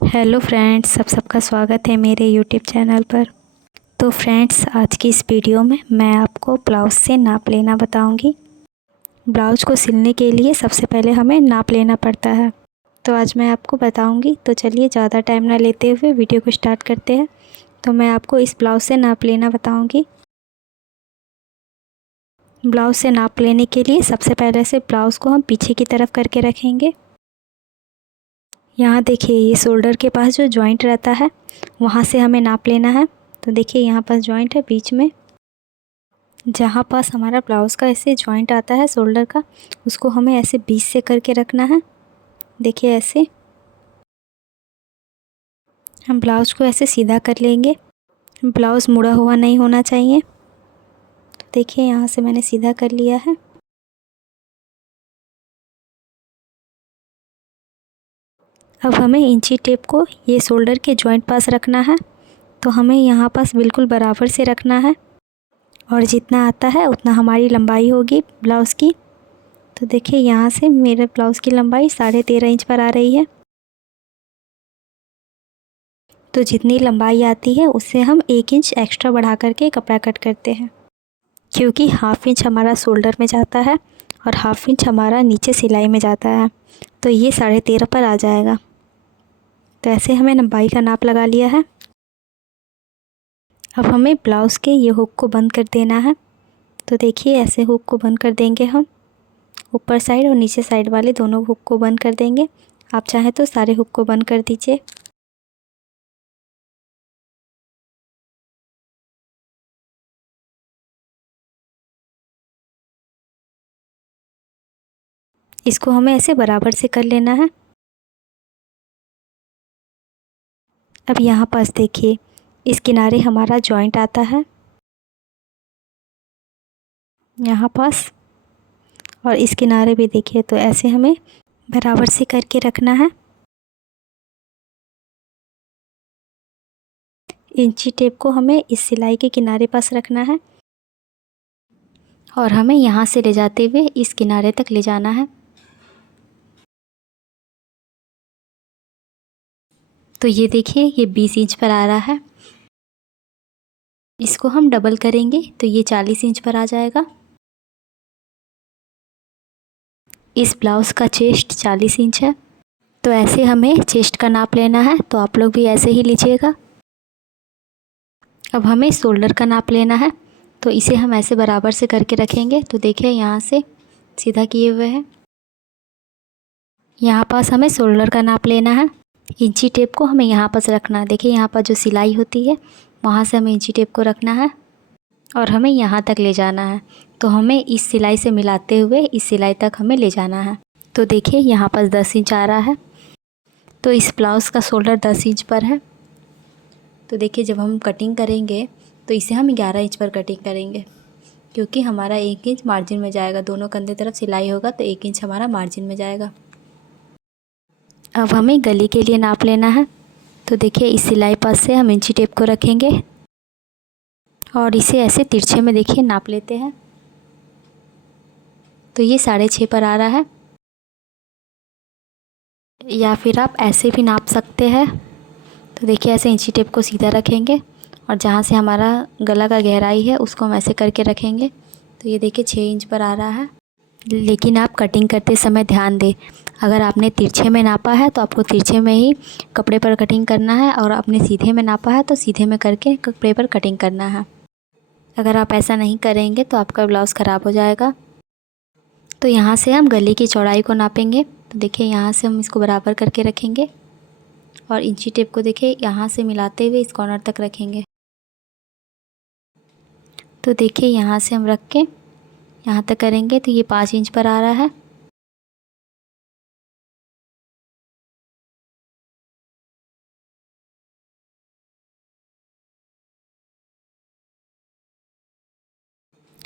Hello friends, सबका स्वागत है मेरे यूट्यूब चैनल पर। तो फ्रेंड्स, आज की इस वीडियो में मैं आपको ब्लाउज़ से नाप लेना बताऊंगी। ब्लाउज को सिलने के लिए सबसे पहले हमें नाप लेना पड़ता है, तो आज मैं आपको बताऊंगी। तो चलिए ज़्यादा टाइम ना लेते हुए वीडियो को स्टार्ट करते हैं। तो मैं आपको इस ब्लाउज़ से नाप लेना बताऊँगी। ब्लाउज़ से नाप लेने के लिए सबसे पहले से ब्लाउज़ को हम पीछे की तरफ करके रखेंगे। यहाँ देखिए, ये शोल्डर के पास जो जॉइंट रहता है वहाँ से हमें नाप लेना है। तो देखिए, यहाँ पास जॉइंट है बीच में, जहाँ पास हमारा ब्लाउज़ का ऐसे जॉइंट आता है शोल्डर का, उसको हमें ऐसे बीच से करके रखना है। देखिए, ऐसे हम ब्लाउज़ को ऐसे सीधा कर लेंगे। ब्लाउज़ मुड़ा हुआ नहीं होना चाहिए। तो देखिए, यहाँ से मैंने सीधा कर लिया है। अब हमें इंची टेप को ये शोल्डर के जॉइंट पास रखना है। तो हमें यहाँ पास बिल्कुल बराबर से रखना है, और जितना आता है उतना हमारी लंबाई होगी ब्लाउज़ की। तो देखिए, यहाँ से मेरे ब्लाउज़ की लंबाई 13.5 इंच पर आ रही है। तो जितनी लंबाई आती है उससे हम 1 इंच एक्स्ट्रा बढ़ा करके कपड़ा कट करते हैं, क्योंकि हाफ़ इंच हमारा शोल्डर में जाता है और हाफ़ इंच हमारा नीचे सिलाई में जाता है। तो ये 13.5 पर आ जाएगा। तो ऐसे हमें लंबाई का नाप लगा लिया है। अब हमें ब्लाउज़ के ये हुक को बंद कर देना है। तो देखिए, ऐसे हुक को बंद कर देंगे हम। ऊपर साइड और नीचे साइड वाले दोनों हुक को बंद कर देंगे। आप चाहें तो सारे हुक को बंद कर दीजिए। इसको हमें ऐसे बराबर से कर लेना है। अब यहाँ पास देखिए, इस किनारे हमारा जॉइंट आता है यहाँ पास, और इस किनारे भी देखिए। तो ऐसे हमें बराबर से करके रखना है। इंची टेप को हमें इस सिलाई के किनारे पास रखना है, और हमें यहाँ से ले जाते हुए इस किनारे तक ले जाना है। तो ये देखिए, ये 20 इंच पर आ रहा है। इसको हम डबल करेंगे तो ये 40 इंच पर आ जाएगा। इस ब्लाउज़ का चेस्ट 40 इंच है। तो ऐसे हमें चेस्ट का नाप लेना है। तो आप लोग भी ऐसे ही लीजिएगा। अब हमें शोल्डर का नाप लेना है। तो इसे हम ऐसे बराबर से करके रखेंगे। तो देखिए, यहाँ से सीधा किए हुए हैं। यहाँ पास हमें शोल्डर का नाप लेना है। इंची टेप को हमें यहाँ पास रखना है। देखिए, यहाँ पर जो सिलाई होती है वहाँ से हमें इंची टेप को रखना है, और हमें यहाँ तक ले जाना है। तो हमें इस सिलाई से मिलाते हुए इस सिलाई तक हमें ले जाना है। तो देखिए, यहाँ पास 10 इंच आ रहा है। तो इस ब्लाउज़ का शोल्डर 10 इंच पर है। तो देखिए, जब हम कटिंग करेंगे तो इसे हम 11 इंच पर कटिंग करेंगे, क्योंकि हमारा 1 इंच मार्जिन में जाएगा। दोनों कंधे तरफ सिलाई होगा तो 1 इंच हमारा मार्जिन में जाएगा। अब हमें गले के लिए नाप लेना है। तो देखिए, इस सिलाई पास से हम इंची टेप को रखेंगे, और इसे ऐसे तिरछे में देखिए नाप लेते हैं। तो ये 6.5 पर आ रहा है, या फिर आप ऐसे भी नाप सकते हैं। तो देखिए, ऐसे इंची टेप को सीधा रखेंगे, और जहाँ से हमारा गला का गहराई है उसको हम ऐसे करके रखेंगे। तो ये देखिए 6 इंच पर आ रहा है। लेकिन आप कटिंग करते समय ध्यान दें, अगर आपने तिरछे में नापा है तो आपको तिरछे में ही कपड़े पर कटिंग करना है, और आपने सीधे में नापा है तो सीधे में करके कपड़े पर कटिंग करना है। अगर आप ऐसा नहीं करेंगे तो आपका ब्लाउज़ ख़राब हो जाएगा। तो यहाँ से हम गले की चौड़ाई को नापेंगे। तो देखिए, यहाँ से हम इसको बराबर करके रखेंगे, और इंची टेप को देखिए यहाँ से मिलाते हुए इस कॉर्नर तक रखेंगे। तो देखिए, यहाँ से हम रख के यहाँ तक करेंगे तो ये 5 इंच पर आ रहा है।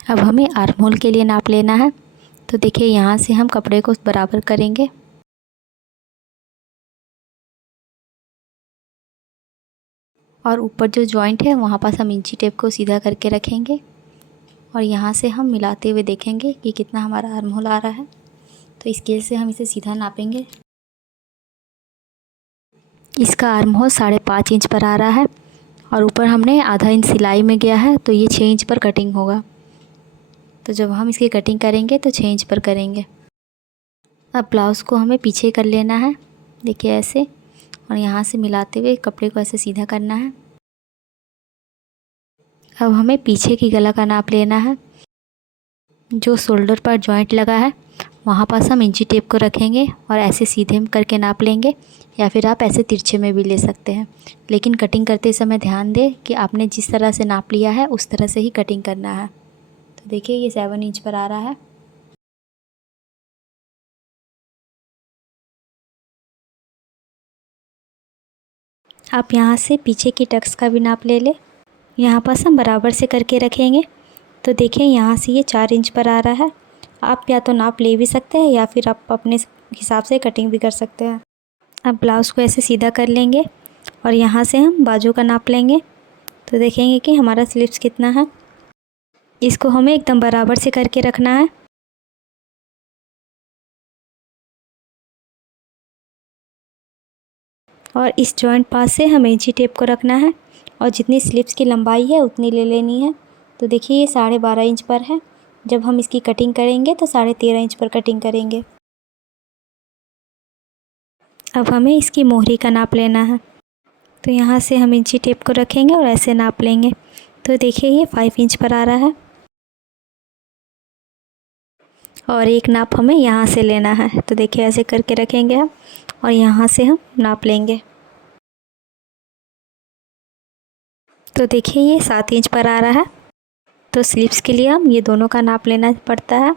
अब हमें आर्म होल के लिए नाप लेना है। तो देखिए, यहाँ से हम कपड़े को बराबर करेंगे, और ऊपर जो जॉइंट है वहाँ पास हम इंची टेप को सीधा करके रखेंगे, और यहाँ से हम मिलाते हुए देखेंगे कि कितना हमारा आर्म होल आ रहा है। तो स्केल से हम इसे सीधा नापेंगे। इसका आर्म होल 5.5 इंच पर आ रहा है और ऊपर हमने आधा इंच सिलाई में गया है, तो ये 6 इंच पर कटिंग होगा। तो जब हम इसकी कटिंग करेंगे तो 6 इंच पर करेंगे। अब ब्लाउज़ को हमें पीछे कर लेना है, देखिए ऐसे, और यहाँ से मिलाते हुए कपड़े को ऐसे सीधा करना है। अब हमें पीछे की गला का नाप लेना है। जो शोल्डर पर जॉइंट लगा है वहाँ पास हम इंची टेप को रखेंगे और ऐसे सीधे करके नाप लेंगे, या फिर आप ऐसे तिरछे में भी ले सकते हैं। लेकिन कटिंग करते समय ध्यान दें कि आपने जिस तरह से नाप लिया है उस तरह से ही कटिंग करना है। तो देखिए ये 7 इंच पर आ रहा है। आप यहाँ से पीछे की टक्स का भी नाप ले लें। यहाँ पास हम बराबर से करके रखेंगे। तो देखिए यहाँ से ये 4 इंच पर आ रहा है। आप या तो नाप ले भी सकते हैं या फिर आप अपने हिसाब से कटिंग भी कर सकते हैं। अब ब्लाउज़ को ऐसे सीधा कर लेंगे और यहाँ से हम बाजू का नाप लेंगे। तो देखेंगे कि हमारा स्लीव्स कितना है। इसको हमें एकदम बराबर से करके रखना है। और इस जॉइंट पास से हमें इंची टेप को रखना है और जितनी स्लीव्स की लंबाई है उतनी ले लेनी है। तो देखिए ये 12.5 इंच पर है। जब हम इसकी कटिंग करेंगे तो 13.5 इंच पर कटिंग करेंगे। अब हमें इसकी मोहरी का नाप लेना है। तो यहाँ से हम इंची टेप को रखेंगे और ऐसे नाप लेंगे। तो देखिए ये 5 इंच पर आ रहा है और एक नाप हमें यहाँ से लेना है। तो देखिए ऐसे करके रखेंगे हम और यहाँ से हम नाप लेंगे। तो देखिए ये 7 इंच पर आ रहा है। तो स्लीव्स के लिए हम ये दोनों का नाप लेना पड़ता है।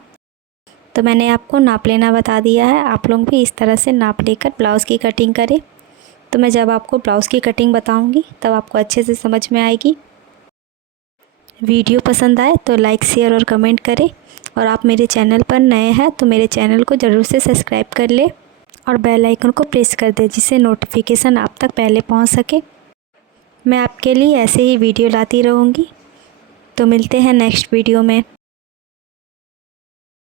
तो मैंने आपको नाप लेना बता दिया है। आप लोग भी इस तरह से नाप लेकर ब्लाउज़ की कटिंग करें। तो मैं जब आपको ब्लाउज़ की कटिंग बताऊंगी तब आपको अच्छे से समझ में आएगी। वीडियो पसंद आए तो लाइक, शेयर और कमेंट करें। और आप मेरे चैनल पर नए हैं तो मेरे चैनल को ज़रूर से सब्सक्राइब कर ले और बेल आइकन को प्रेस कर दें, जिससे नोटिफिकेशन आप तक पहले पहुंच सके। मैं आपके लिए ऐसे ही वीडियो लाती रहूँगी। तो मिलते हैं नेक्स्ट वीडियो में।